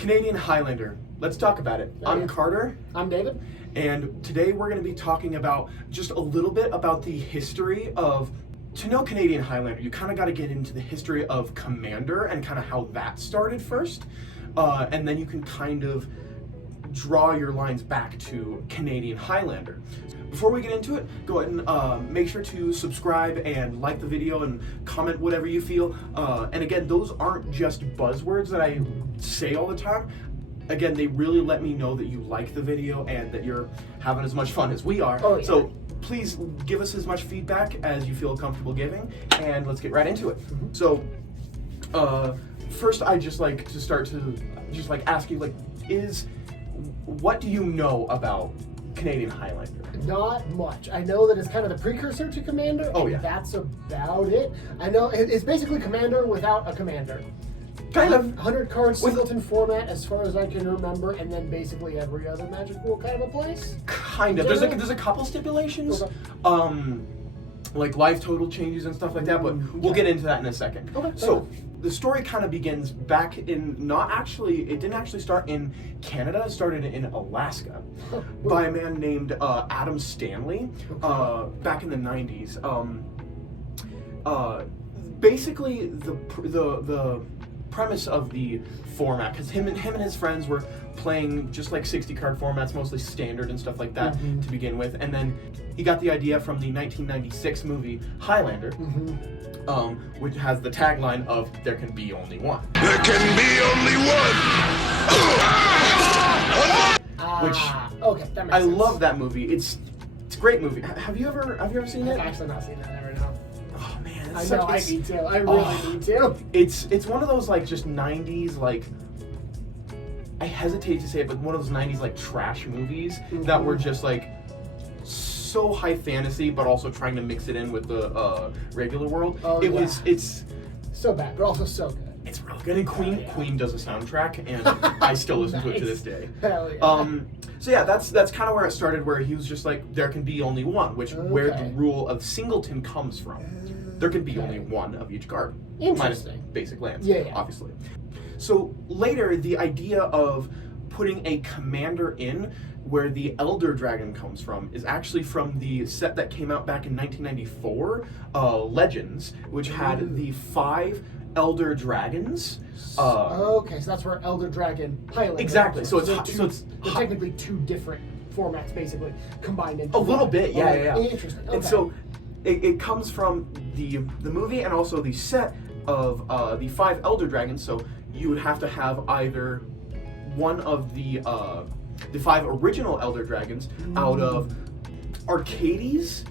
Canadian Highlander. Let's talk about it. I'm Carter. I'm David. And today we're going to be talking about just a little bit about the history of, to know Canadian Highlander, you kind of got to get into the history of Commander and kind of how that started first. And then you can kind of draw your lines back to Canadian Highlander. Before we get into it, go ahead and make sure to subscribe and like the video and comment whatever you feel. And again, those aren't just buzzwords that I say all the time. Again, they really let me know that you like the video and that you're having as much fun as we are. Oh, yeah. So please give us as much feedback as you feel comfortable giving, and let's get right into it. So, first I just like to start to just like ask you, like, what do you know about Canadian Highlander? Not much. I know that it's kind of the precursor to Commander. Oh, and yeah. That's about it. I know it's basically Commander without a commander. Kind of. 100 card singleton format as far as I can remember, and then basically every other Magic rule kind of applies. Kind of. There's a couple stipulations. Okay. Like life total changes and stuff like that, but we'll get into that in a second. Okay. So the story kind of begins back in, it didn't actually start in Canada, it started in Alaska by a man named Adam Stanley back in the 90s. Basically the premise of the format, because him and his friends were playing just like 60 card formats, mostly standard and stuff like that to begin with, and then he got the idea from the 1996 movie Highlander, which has the tagline of "There can be only one." There can be only one. Okay, that makes I sense. love that movie. It's a great movie. Have you ever seen it? I've actually not seen that ever now. Oh man, I know, I need to. I really need to. It's one of those like just 90s, like, I hesitate to say it, but one of those 90s like trash movies that were just like so high fantasy, but also trying to mix it in with the regular world. Oh, It's so bad, but also so good. it's really good. And Queen does a soundtrack, and I still listen to it to this day. Hell yeah. So yeah, that's kind of where it started, where he was just like, there can be only one, which where the rule of singleton comes from. There can be only one of each card, minus basic lands, obviously. So later, the idea of putting a commander in where the Elder Dragon comes from is actually from the set that came out back in 1994, Legends, which had the 5 Elder Dragons. Okay, so that's where Elder Dragon Highlander. Exactly. So it's they're technically 2 different formats, basically combined into a little bit, yeah. Interesting. Okay. And so it comes from the movie and also the set of the 5 Elder Dragons. So you would have to have either one of the 5 original Elder Dragons out of Arcades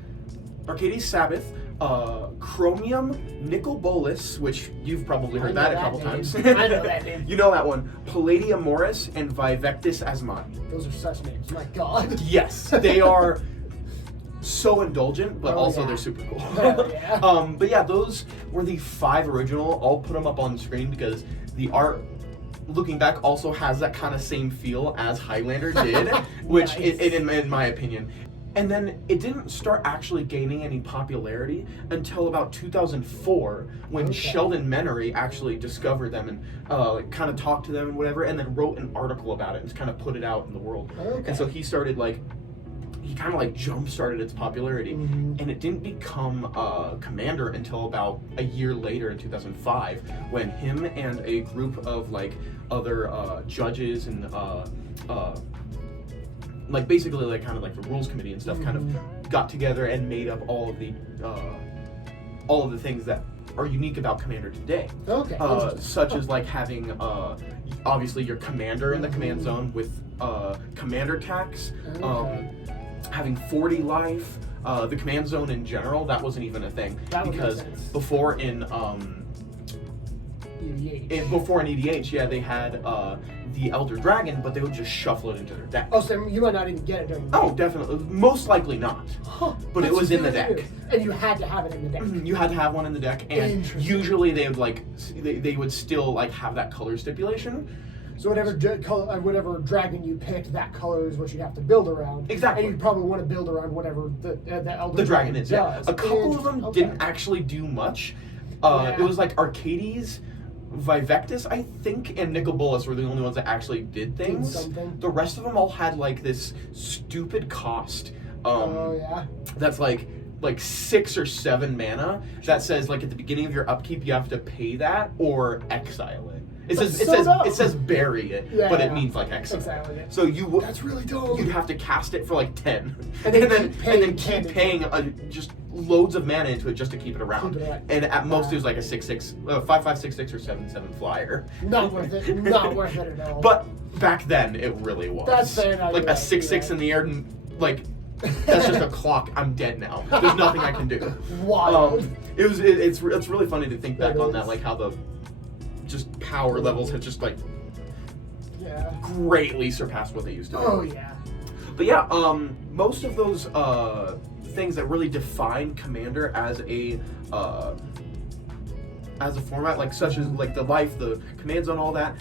Sabbath, Chromium, Nicol Bolas, which you've probably heard that a couple times. I know that name. You know that one. Palladium Morris and Vivectus Asmati. Those are such names. My God. Yes, they are so indulgent, but also they're super cool. Yeah. But yeah, those were the 5 original. I'll put them up on the screen because the art, looking back, also has that kind of same feel as Highlander did, which in my opinion. And then it didn't start actually gaining any popularity until about 2004, when Sheldon Menery actually discovered them and kind of talked to them and whatever, and then wrote an article about it and kind of put it out in the world. And so he started he kind of jump-started its popularity, and it didn't become Commander until about a year later in 2005, when him and a group of other judges and basically kind of the rules committee and stuff kind of got together and made up all of the things that are unique about Commander today. Such as having obviously your commander in the command zone with commander tax, having 40 life, the command zone in general. That wasn't even a thing because before in EDH, they had the Elder Dragon, but they would just shuffle it into their deck. Oh, so you might not even get it during the game. Oh, definitely. Most likely not. But it was in the deck. And you had to have it in the deck. You had to have one in the deck, and usually they would they would still have that color stipulation. So whatever dragon you picked, that color is what you have to build around. Exactly. And you probably want to build around whatever the Elder Dragon is. does. A couple of them didn't actually do much. It was Arcades, Vivectus, I think, and Nicol were the only ones that actually did things. something. The rest of them all had like this stupid cost. Oh yeah. That's like 6 or 7 mana that says like at the beginning of your upkeep you have to pay that or exile it. It says bury it, Yeah, but yeah. it means like exile. Exile it. So you That's really dope. you'd have to cast it for like 10, And then keep paying just loads of mana into it just to keep it around. Keep it alive. And at most it was like a 6/6, 5/5/6/6 or 7/7 flyer. Not worth it. Not worth it at all. But back then it really was. That's fair enough, Like you're a right, 6/6 you're in the air, like that's just a clock. I'm dead now. There's nothing I can do. Wild. It's really funny to think back It on is. that, like how the just power levels have just like Yeah. greatly surpassed what they used to be. Oh yeah. But yeah, most of those things that really define Commander as a format, like such as like the life, the command zone, all that,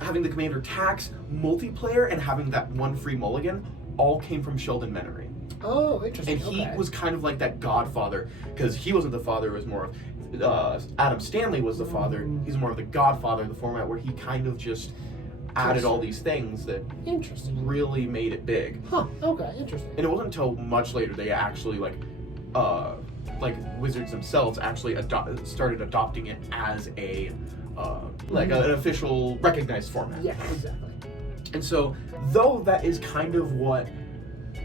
having the Commander tax, multiplayer, and having that one free mulligan, all came from Sheldon Menery. Oh, interesting. And he okay. was kind of like that godfather, because he wasn't the father, it was more of Adam Stanley was the father. He's more of the godfather of the format, where he kind of just added all these things that Interesting. really made it big. Huh. Okay. Interesting. And it wasn't until much later they actually like Wizards themselves actually started adopting it as a an official recognized format. Yeah. Exactly. And so, though that is kind of what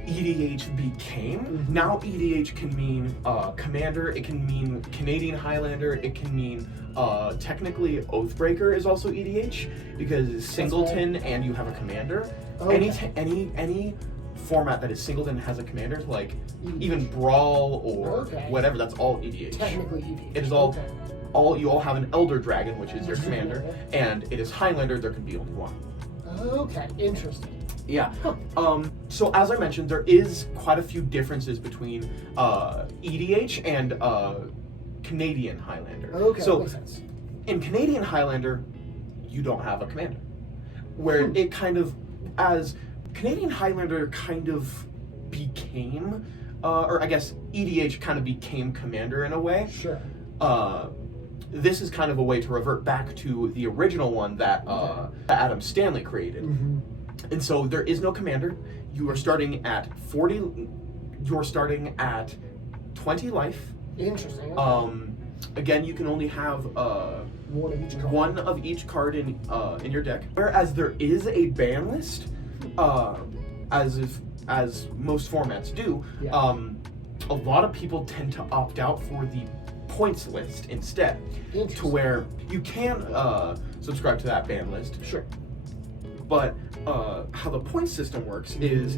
EDH became, now EDH can mean Commander, it can mean Canadian Highlander, it can mean technically Oathbreaker is also EDH, because Singleton and you have a Commander. Okay. Any format that is Singleton has a Commander, like EDH. even Brawl or Okay. whatever, that's all EDH. Technically EDH. It is all, Okay. you all have an Elder Dragon, which is your Mhm. Commander, and it is Highlander, there can be only one. Okay. Interesting. Yeah. Huh. So as I mentioned, there is quite a few differences between EDH and Canadian Highlander. Okay. So Makes sense. in Canadian Highlander, you don't have a commander. Where it kind of, as Canadian Highlander kind of became, or I guess EDH kind of became Commander in a way. Sure. This is kind of a way to revert back to the original one that Adam Stanley created. Mm-hmm. And so there is no commander. You are starting at 40. You're starting at 20 life. Interesting. Okay. Again, you can only have One of each card. one of each card in your deck. Whereas there is a ban list, as most formats do. Yeah. A lot of people tend to opt out for the points list instead, to Interesting. where you can subscribe to that ban list. Sure. But how the point system works is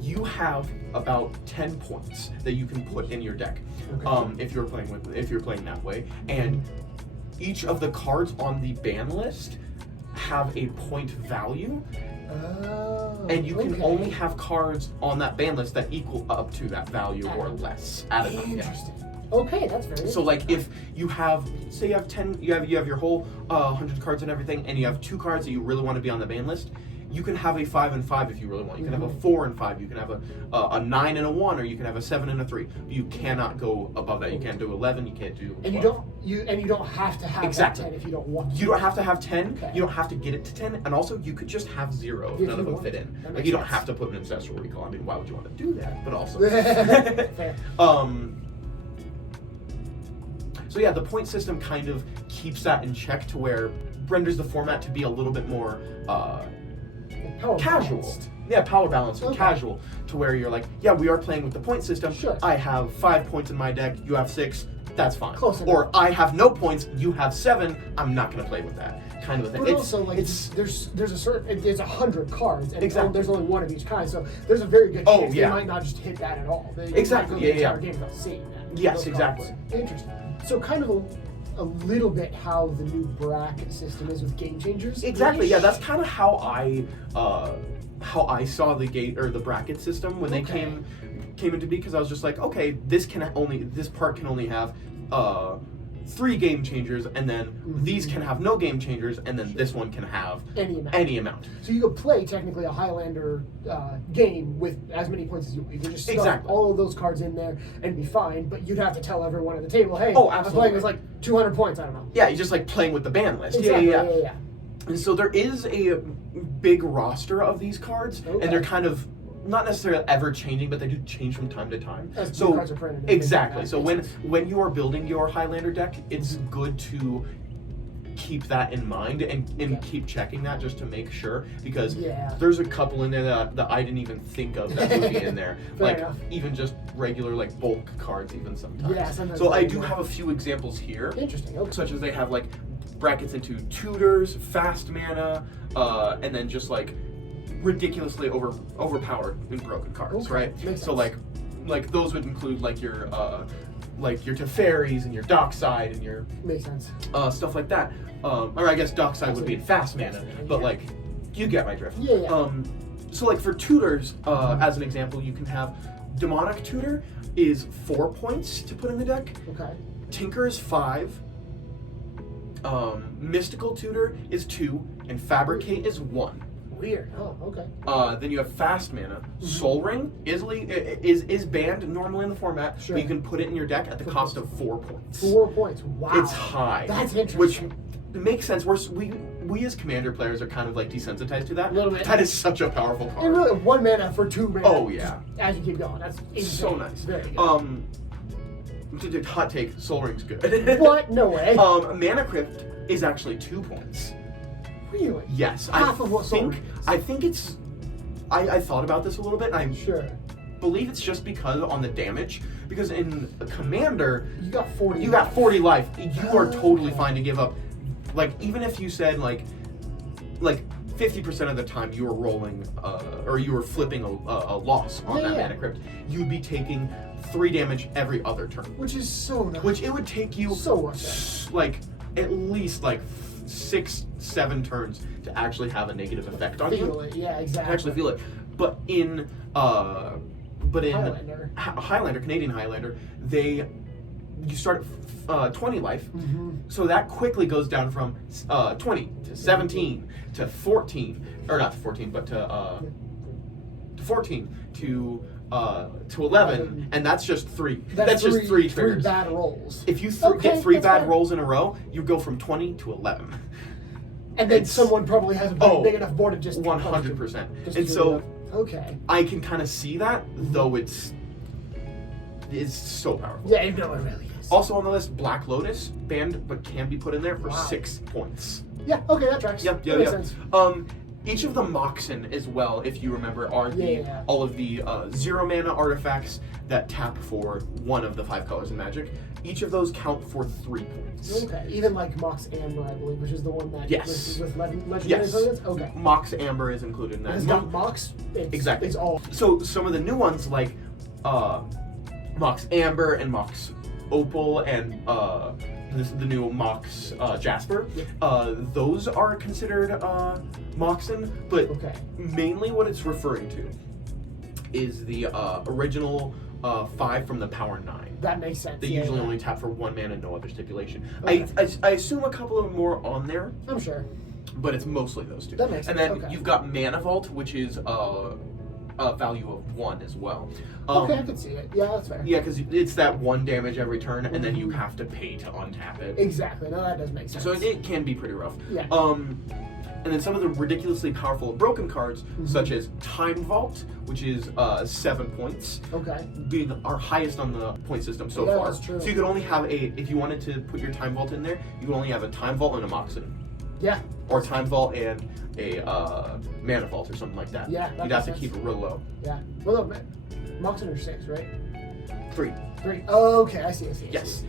you have about 10 points that you can put in your deck, Okay. if you're playing that way, and each of the cards on the ban list have a point value, Oh, and you can okay. only have cards on that ban list that equal up to that value or less. At enough, yeah. Interesting. Okay, that's very So like interesting. if you have, say you have 10, you have your whole 100 cards and everything, and you have 2 cards that you really want to be on the ban list, you can have a 5 and 5 if you really want. You can have a 4 and 5. You can have a 9 and a 1, or you can have a 7 and a 3. But you cannot go above that. You can't do 11. You can't do 12. And you don't have to have Exactly. that 10 if you don't want to. You don't have to have 10. Okay. You don't have to get it to 10. And also, you could just have 0 if If none you of them want fit to. in. That Like makes you don't sense. have to put an ancestral recall. I mean, why would you want to do that? But also, Fair. so yeah, the point system kind of keeps that in check, to where renders the format to be a little bit more Power casual. balanced. Yeah, power balance and Okay. casual, to where you're like, yeah, we are playing with the point system. Sure. I have 5 points in my deck, you have 6, that's fine. Close enough. Or I have no points, you have 7, I'm not gonna play with that. Kind of a thing. But also, like, it's there's 100 cards, and Exactly. there's only one of each kind, so there's a very good Oh, chance yeah. they might not just hit that at all. They Exactly, might go yeah, the yeah. entire game without seeing that. Yes, those exactly. cards. Interesting. So kind of a little bit how the new bracket system is with Game Changers. exactly, yeah, that's kind of how I saw the gate or the bracket system when they Okay. came into be, because I was just like, okay, this part can only have 3 game changers, and then these can have no game changers, and then this one can have any amount. So you could play technically a Highlander game with as many points as you want. You could just stuff all of those cards in there and be fine, but you'd have to tell everyone at the table, hey, I'm playing with like 200 points, I don't know. Yeah, you're just like playing with the ban list. Exactly. Yeah. And so there is a big roster of these cards, and they're kind of not necessarily ever changing, but they do change from time to time. As new cards are printed. Exactly. So when you are building your Highlander deck, it's good to keep that in mind and keep checking that just to make sure, because there's a couple in there that I didn't even think of that would be in there. Like even just regular like bulk cards even sometimes. Yeah, sometimes. So I do have a few examples here. Interesting. Okay. Such as they have like brackets into tutors, fast mana, and then just like ridiculously overpowered and broken cards, right? Makes so sense. like those would include like your Teferis and your Dockside and your makes sense. Stuff like that. Or I guess Dockside would be in fast mana, but like you get my drift. Yeah. So like for tutors, as an example, you can have Demonic Tutor is 4 points to put in the deck. Okay. Tinker is 5. Mystical Tutor is 2, and Fabricate is 1. Weird. Oh, okay. Then you have fast mana. Soul Ring is banned normally in the format, but you can put it in your deck at the cost of 4 points. 4 points. Wow. It's high. That's interesting. Which makes sense. We as Commander players are kind of like desensitized to that. A little bit. That is such a powerful card. And really, 1 mana for 2 mana. Oh yeah. As you keep going, that's insane. So nice. Very good. Hot take. Soul Ring's good. What? No way. Mana Crypt is actually 2 points. Really? Yes. Half of what Soul Ring is. I think it's. I thought about this a little bit. And Sure. believe it's just because on the damage, because in a Commander You got 40. you got 40 life. You are totally fine to give up. Like even if you said like 50% of the time you were rolling or you were flipping a loss on that Mana Crypt, you'd be taking 3 damage every other turn. Which is so nice. Which it would take you So worth like at least like 6-7 turns to actually have a negative effect on you. Feel it. Yeah, exactly. Actually feel it. But in Highlander. Highlander, Canadian Highlander, you start at 20 life, so that quickly goes down from 20 to 17 to 14, or not to 14, but to 14 to 11, and that's just 3. That's just 3 triggers. 3 bad rolls. If you get 3 bad rolls in a row, you go from 20 to 11. And then someone probably has a big enough board to just 100%. And so okay, I can kind of see that, though it's so powerful. Yeah, no, it really is. Also on the list, Black Lotus, banned but can be put in there for 6 points. Yeah, okay, that tracks. Yep. That makes sense. Each of the Moxen as well, if you remember, are all of the 0 mana artifacts that tap for 1 of the 5 colors in Magic. Each of those count for 3 points. Okay, even like Mox Amber, I believe, which is the one that with legendary Yes. affiliates? Okay. Mox Amber is included in that. It's not Mox. Exactly. It's all. So some of the new ones like Mox Amber and Mox Opal and the new Mox Jasper, those are considered Moxen, but mainly what it's referring to is the original 5 from the Power 9. That makes sense. They usually only tap for 1 mana, no other stipulation. Okay. I assume a couple of more on there. I'm sure. But it's mostly those 2. That makes sense. And then you've got Mana Vault, which is a value of 1 as well. Okay, I can see it. Yeah, that's fair. Yeah, because it's that 1 damage every turn, and then you have to pay to untap it. Exactly. No, that does make sense. So it can be pretty rough. Yeah. And then some of the ridiculously powerful broken cards, such as Time Vault, which is 7 points. Okay. Being our highest on the point system so far. That's true. So you could only have if you wanted to put your Time Vault in there, you could only have a Time Vault and a Moxen. Yeah. Or Time Vault and a Mana Vault or something like that. Yeah. You'd have to keep it real low. Yeah. Well, look, Moxen are 6, right? 3. 3. Oh, okay. I see. Yes.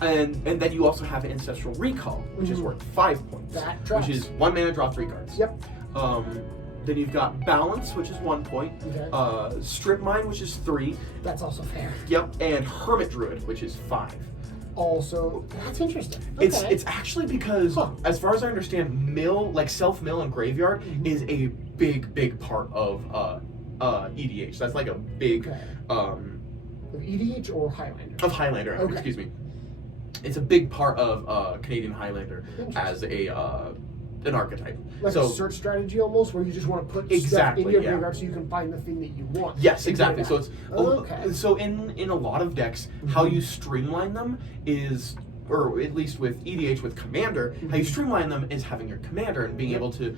And then you also have Ancestral Recall, which is worth 5 points. That tracks. Which is 1 mana, draw 3 cards. Yep. Then you've got Balance, which is 1 point. Okay. Strip Mine, which is 3. That's also fair. Yep. And Hermit Druid, which is 5. Also, that's interesting. Okay. It's actually because, as far as I understand, self-mill and graveyard is a big part of EDH. That's like a big of EDH or Highlander? of Highlander. Okay. Excuse me. it's a big part of Canadian Highlander as a an archetype. Like a search strategy almost, where you just want to put stuff in your graveyard so you can find the thing that you want. Yes, exactly. So it's so in a lot of decks, how you streamline them is, or at least with EDH with Commander, how you streamline them is having your Commander and being able to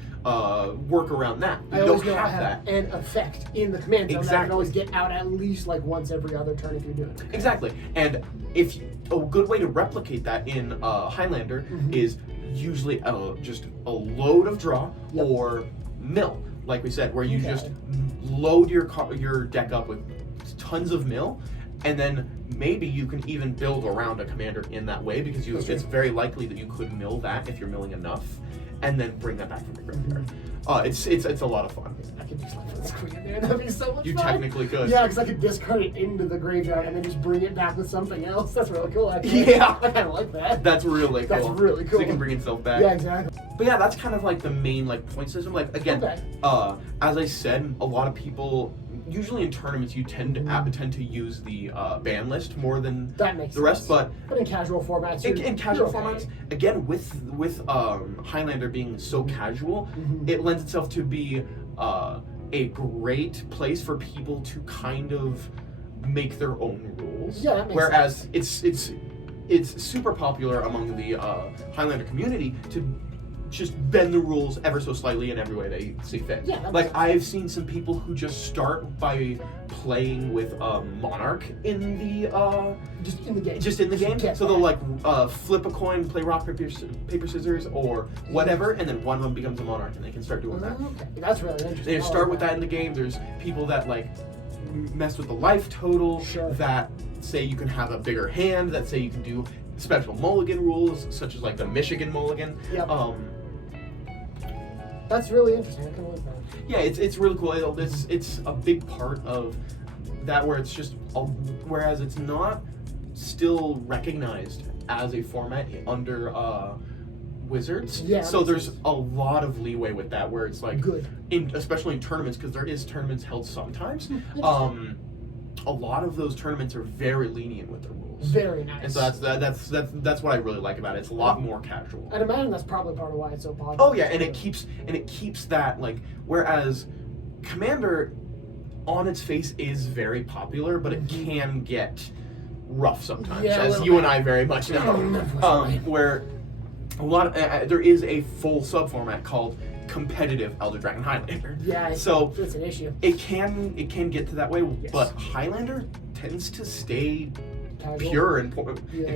work around that. You don't have that. An effect in the command zone that can always get out at least like once every other turn if you're doing it. Exactly. And if a good way to replicate that in Highlander is usually just a load of draw or mill, like we said, where you just load your deck up with tons of mill, and then maybe you can even build around a commander in that way, because it's very likely that you could mill that if you're milling enough, and then bring that back from the graveyard. It's a lot of fun. I could just like this queen in there. That'd be so much fun. You technically could. Yeah, because I could discard it into the graveyard and then just bring it back with something else. That's really cool, actually. Yeah. I kind of like that. That's really cool. That's really cool. So it can bring itself back. Yeah, exactly. But yeah, that's kind of like the main like point system. Like again, as I said, a lot of people usually in tournaments you tend to use the ban list more than the rest. But in casual formats, in casual formats, again with Highlander being so casual, it lends itself to be a great place for people to kind of make their own rules. Yeah, that makes Whereas sense. it's super popular among the Highlander community to just bend the rules ever so slightly in every way they see fit. Yeah, like I've seen some people who just start by playing with Monarch in the just in the game. So they'll like flip a coin, play rock paper scissors or whatever, and then one of them becomes a Monarch, and they can start doing that. Okay, that's really interesting. They start with that in the game. There's people that like mess with the life total, that say you can have a bigger hand, that say you can do special mulligan rules, such as like the Michigan mulligan. Yep. That's really interesting. I can like that. Yeah, it's really cool. It's a big part of that, where it's just whereas it's not still recognized as a format under Wizards. Yeah. So there's a lot of leeway with that, where it's like especially in tournaments, because there is tournaments held sometimes. A lot of those tournaments are very lenient with the rules. Very nice. And so that's what I really like about it. It's a lot more casual. I'd imagine that's probably part of why it's so popular. Oh yeah, and it keeps that like, whereas Commander on its face is very popular, but it can get rough sometimes, as you and I very much know. Where a lot of there is a full subformat called competitive Elder Dragon Highlander. Yeah, so it's an issue. It can get to that way, but Highlander tends to stay pure and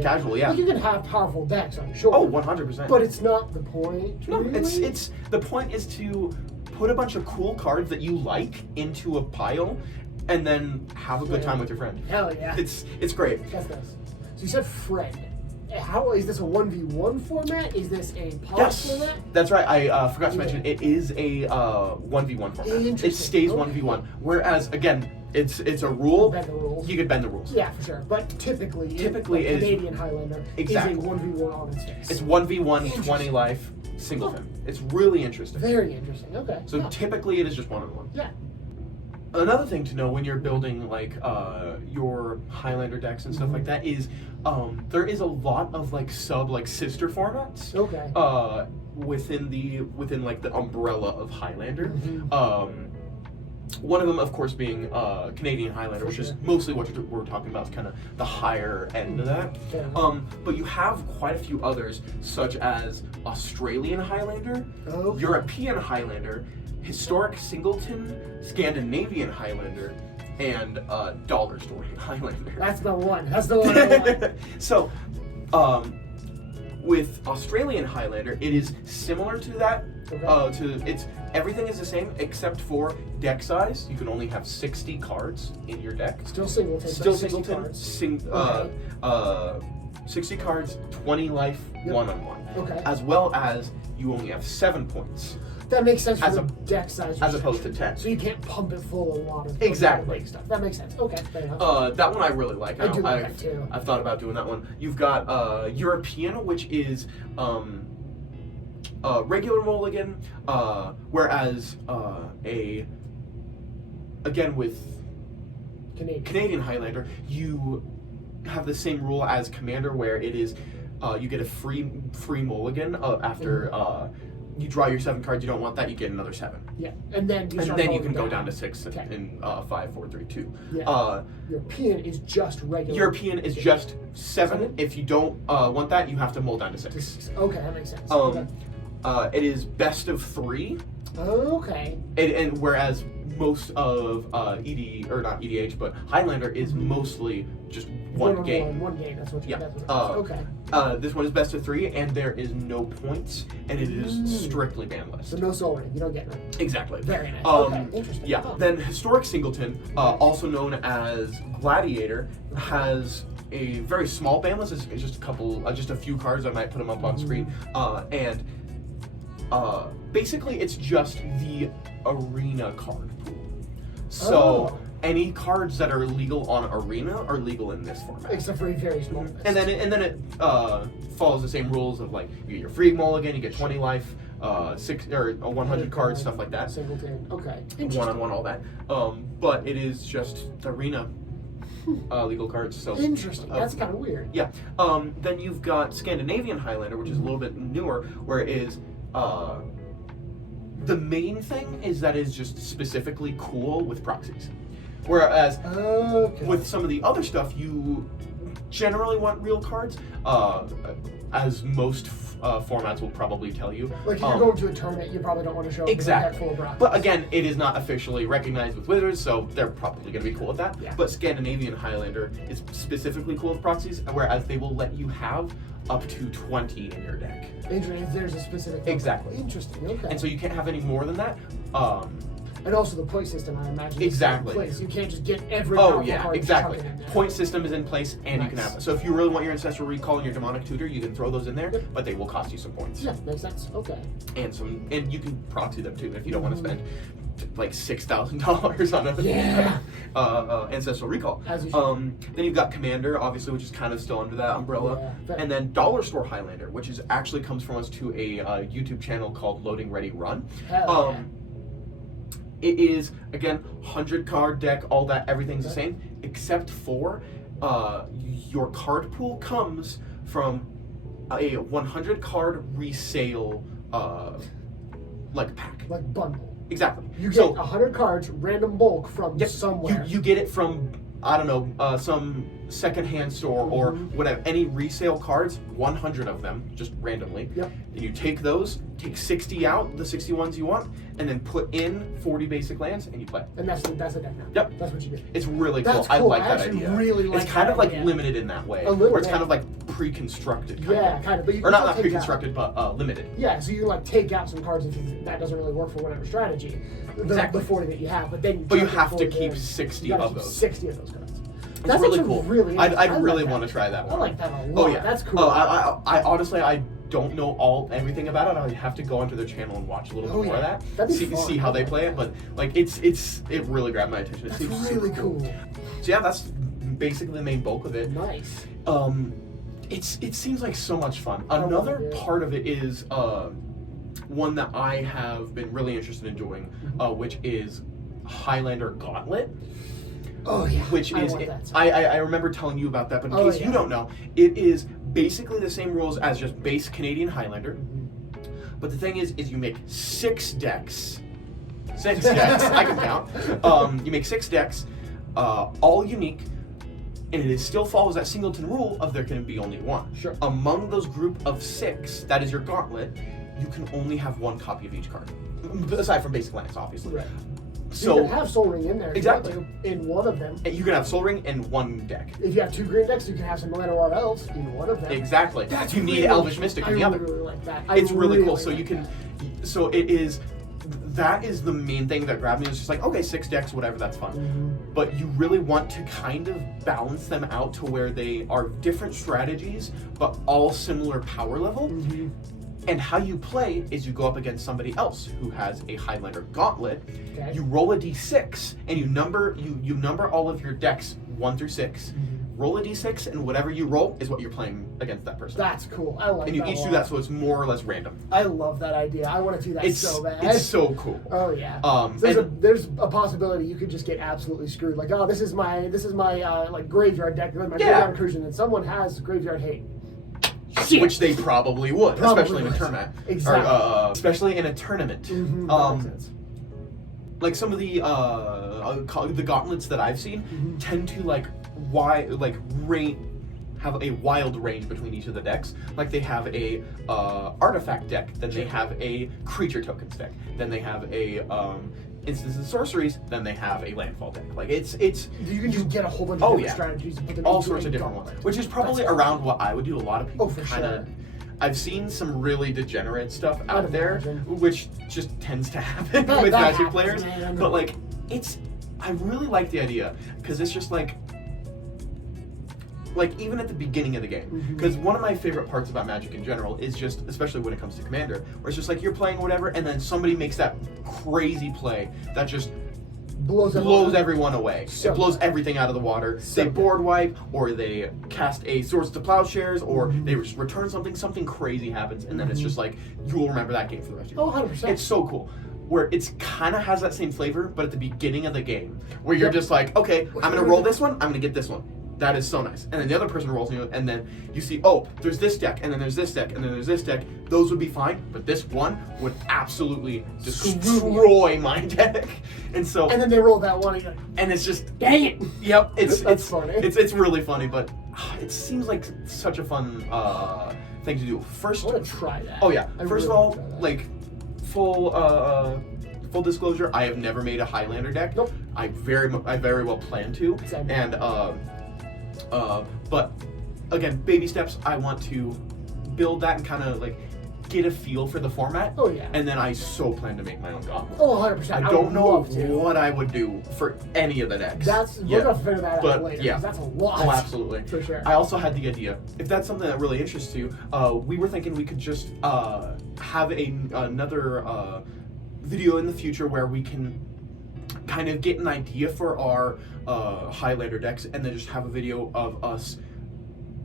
casual. Yeah, well, you can have powerful decks, I'm sure. Oh, 100%. But it's not the point. No, really? it's the point is to put a bunch of cool cards that you like into a pile, and then have a good time with your friend. Hell yeah, it's great. That's nice. So you said friend. How is this a 1v1 format? Is this a pod format? That's right. I forgot to mention it is a 1v1 format. It stays 1v1. Whereas again, it's a rule. You could bend the rules. Yeah, for sure. But typically Canadian Highlander is a 1v1 on its face. It's 1v1, 20 life, singleton. It's really interesting. Very interesting. Okay. So typically it is just 1-on-1. Yeah. Another thing to know when you're building like your Highlander decks and stuff like that is there is a lot of like sister formats. Okay. Within like the umbrella of Highlander. One of them, of course, being Canadian Highlander, which is mostly what we're talking about, is kind of the higher end of that. But you have quite a few others, such as Australian Highlander, European Highlander, Historic Singleton, Scandinavian Highlander, and Dollar Store Highlander. That's the one. That's the one I want. So, with Australian Highlander, it is similar to that. Everything is the same except for deck size. You can only have 60 cards in your deck. Still singleton. 60 cards, 20 life, 1-on-1. Okay. As well as you only have 7 points. That makes sense for the deck size. As opposed to 10. So you can't pump it full of a lot of stuff. That makes sense. Okay, fair enough. That one I really like. I do like that too. I've thought about doing that one. You've got European, which is regular mulligan, whereas again with Canadian Highlander, you have the same rule as Commander, where it is you get a free mulligan after you draw your 7 cards. You don't want that, you get another 7. Yeah, and then you can go down to 6 in 5, 4, 3, 2. Yeah. European is just regular. European is just 7. If you don't want that, you have to mull down to 6. Okay, that makes sense. It is best of 3. Okay. And whereas most of not EDH, but Highlander is mostly just one game. One game. That's what. Yeah. That's what it is. Okay. This one is best of 3, and there is no points, and it is strictly banlist. So no soul ring. You don't get none. Exactly. Very nice. Okay. Interesting. Yeah. Then Historic Singleton, also known as Gladiator, has a very small ban list. It's just just a few cards. I might put them up on screen. And basically, it's just the arena card pool. So any cards that are legal on Arena are legal in this format, except for a very small list. And then it follows the same rules of like you get your free mulligan, you get 20 life, 6 or 100 cards, stuff like that. Singleton. Okay. One-on-one, all that. But it is just Arena legal cards. So interesting. That's kind of weird. Yeah. Then you've got Scandinavian Highlander, which is a little bit newer, where it is the main thing is that it's just specifically cool with proxies. Whereas with some of the other stuff, you generally want real cards, as most formats will probably tell you. Like if you're going to a tournament, you probably don't want to show up exactly. with a deck full of proxies. But again, it is not officially recognized with Wizards, so they're probably going to be cool with that. Yeah. But Scandinavian Highlander is specifically cool with proxies, whereas they will let you have up to 20 in your deck. Interesting. There's a specific number. Exactly. Interesting. Okay. And so you can't have any more than that. And also the point system, I imagine. Exactly. Is in place. You can't just get every Oh yeah, card exactly. and chuck it in there. Point system is in place, and you can have it. So if you really want your Ancestral Recall and your Demonic Tutor, you can throw those in there, but they will cost you some points. Yeah, makes sense. Okay. And you can proxy them too if you don't want to spend like $6,000 on a Ancestral Recall. As you should. Then you've got Commander, obviously, which is kind of still under that umbrella, and then Dollar Store Highlander, which is actually comes from us to a YouTube channel called Loading Ready Run. Hell yeah. It is, again, 100 card deck, all that, everything's the same, except for your card pool comes from a 100 card resale pack. Like bundle. Exactly. You get 100 cards, random bulk from somewhere. You get it from, I don't know, some secondhand store or whatever, any resale cards, 100 of them, just randomly. Yep. And you take those, take 60 out, the 60 ones you want, and then put in 40 basic lands, and you play. And that's a deck now. Yep. That's what you do. It's really That's cool. cool. I like that actually idea. Really like it's kind that of like idea. limited in that way. A little where it's bit. kind of like pre-constructed kind of. But you or can not take pre-constructed, but limited. Yeah, so you can take out some cards if that doesn't really work for whatever strategy. The 40 that you have, but then you have to keep 60 of those. 60 of those cards. It's That's really actually cool. really I'd really want to try that one. I like that a lot. Oh yeah, that's cool. I honestly don't know everything about it. I have to go onto their channel and watch a little bit more of that. That'd be fun. See how they play it, but like it really grabbed my attention. It That's seems really super cool. So yeah, that's basically the main bulk of it. Nice. It seems like so much fun. Another part of it is one that I have been really interested in doing, which is Highlander Gauntlet. Oh yeah. Which is I remember telling you about that, but in case you don't know, it is basically the same rules as just base Canadian Highlander. But the thing is you make 6 decks. 6 decks, I can count. You make 6 decks, all unique, and it still follows that singleton rule of there can be only one. Sure. Among those group of 6, that is your gauntlet, you can only have 1 copy of each card. Aside from basic lands, obviously. Right. So you can have Soul Ring in there. Exactly. In one of them. You can have Soul Ring in 1 deck. If you have 2 green decks, you can have some Llanowar Elves in one of them. Exactly. That's you need Elvish Mystic in the other. I really like that. It's really cool. So you can, so it is. That is the main thing that grabbed me. It's just like, okay, 6 decks, whatever, that's fun. But you really want to kind of balance them out to where they are different strategies, but all similar power level. And how you play is you go up against somebody else who has a Highlander Gauntlet. Okay. You roll a d6 and you number all of your decks 1 through 6. Roll a d6 and whatever you roll is what you're playing against that person. That's cool. I like that. And you each do that, so it's more or less random. I love that idea. I want to do that so bad. It's so cool. Oh yeah. There's a possibility you could just get absolutely screwed. Like, oh, this is my like graveyard deck, my graveyard incursion, and someone has graveyard hate. shit. Which they probably would, especially in a tournament. Exactly. Or, especially in a tournament. Mm-hmm, that makes sense. Like some of the gauntlets that I've seen tend to have a wild range between each of the decks. Like they have a artifact deck, then they have a creature tokens deck, then they have a instances and sorceries, then they have a landfall deck. Like it's you can just get a whole bunch of different strategies and put them all into sorts a of different gauntlet. ones, which is probably around what I would do. A lot of people for kind of. sure. I've seen some really degenerate stuff out there, imagine. which just tends to happen That with Magic happens, players. man. But like, I really like the idea because it's just like even at the beginning of the game. Because one of my favorite parts about Magic in general is just, especially when it comes to Commander, where it's just like you're playing whatever, and then somebody makes that crazy play that just blows everyone away. So it blows everything out of the water. So they board wipe, or they cast a Swords to Plowshares, or they return something crazy happens, and then it's just like, you will remember that game for the rest of your life. 100%. It's so cool. Where it's kind of has that same flavor, but at the beginning of the game, where you're just like, okay, I'm going to roll this one, I'm going to get this one. That is so nice. And then the other person rolls, and then you see, oh, there's this deck, and then there's this deck, and then there's this deck. Those would be fine, but this one would absolutely destroy my deck. And then they roll that one, and it's just, dang it. Yep, it's funny. It's really funny, but it seems like such a fun thing to do. First, I want to try that. Oh yeah. First of all, like, full disclosure, I have never made a Highlander deck. Nope. I very well plan to. Same. And but again, baby steps. I want to build that and kind of like get a feel for the format. Oh yeah. And then I so plan to make my own gauntlet. Oh, 100%. I don't know what I would do for any of the decks. We're gonna figure that out later. Yeah. That's a lot. Oh, absolutely. For sure. I also had the idea, if that's something that really interests you, we were thinking we could just have another video in the future where we can kind of get an idea for our Highlander decks, and then just have a video of us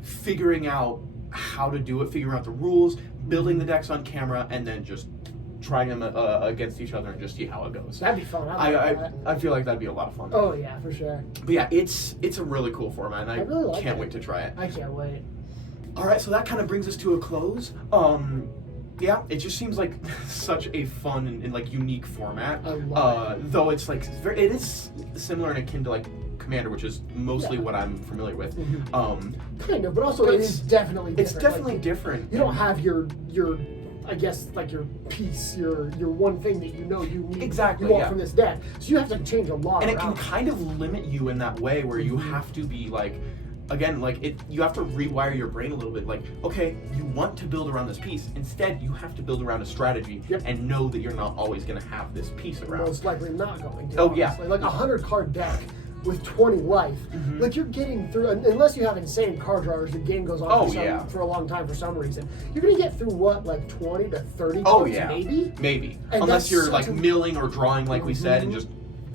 figuring out how to do it, figuring out the rules, building the decks on camera, and then just trying them against each other and just see how it goes. That'd be fun. I feel like that'd be a lot of fun. Oh yeah, for sure. But yeah, it's a really cool format, and I really can't wait to try it. I can't wait. All right, so that kind of brings us to a close. Yeah, it just seems like such a fun and like unique format. Though it's like it is similar and akin to like Commander, which is mostly what I'm familiar with. Kind of, but also it is definitely different. It's definitely different. You don't have your I guess like your piece, your one thing that you need. Exactly. You want from this deck, so you have to change a lot. And it can kind of limit you in that way, where you have to be like. Again, you have to rewire your brain a little bit. Like, okay, you want to build around this piece. Instead, you have to build around a strategy and know that you're not always going to have this piece around. Most likely not going to. Oh, honestly. yeah. Like a 100-card deck with 20 life. Like you're getting through, unless you have insane card drawers, the game goes on for a long time for some reason. You're going to get through what, like 20 to 30 cards, maybe? Maybe. And unless you're like milling or drawing, like we said, and just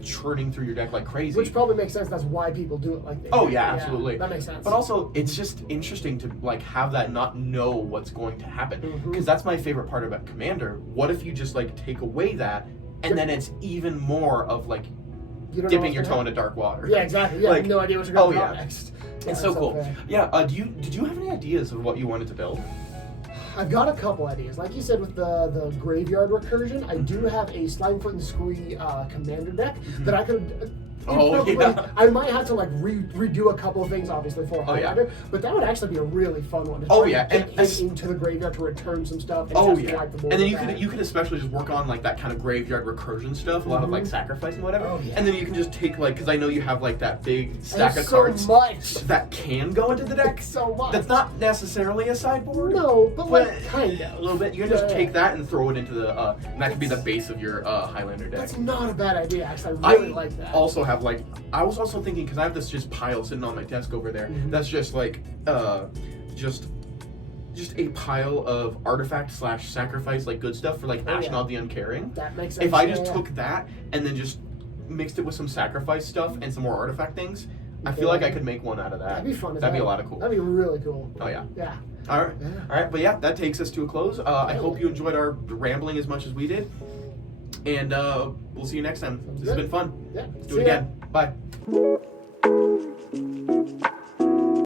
churning through your deck like crazy. Which probably makes sense. That's why people do it like that. Oh yeah, absolutely. That makes sense. But also, it's just interesting to like have that not know what's going to happen, because that's my favorite part about Commander. What if you just like take away that, and then it's even more of like dipping your toe into dark water. Yeah, exactly. Yeah, like, no idea what you're going to do next. Yeah, it's so cool. Fair. Yeah. Did you have any ideas of what you wanted to build? I've got a couple ideas. Like you said with the graveyard recursion, I do have a Slimefoot and Squee Commander deck that I could. I might have to like redo a couple of things, obviously, for Highlander, but that would actually be a really fun one. To get him into the graveyard to return some stuff. And wipe the board. And then you could especially just work on like that kind of graveyard recursion stuff, a lot of like sacrifice and whatever. And then you can just take like, because I know you have like that big stack of cards that can go into the deck. So much. That's not necessarily a sideboard. No, but like kind of a little bit. You can just take that and throw it into the and that could be the base of your Highlander deck. That's not a bad idea. Actually, I really like that. Also have like, I was also thinking, because I have this just pile sitting on my desk over there that's just like just a pile of artifact / sacrifice like good stuff for like Ashnod the Uncaring. That makes sense. If I just took that and then just mixed it with some sacrifice stuff and some more artifact things, I feel like I could make one out of that. That'd be fun. That'd be a lot of cool. That'd be really cool. Oh yeah. Yeah. All right. But yeah, that takes us to a close. I hope you enjoyed our rambling as much as we did. And we'll see you next time. This has been fun. Yeah. Let's do it again. Bye.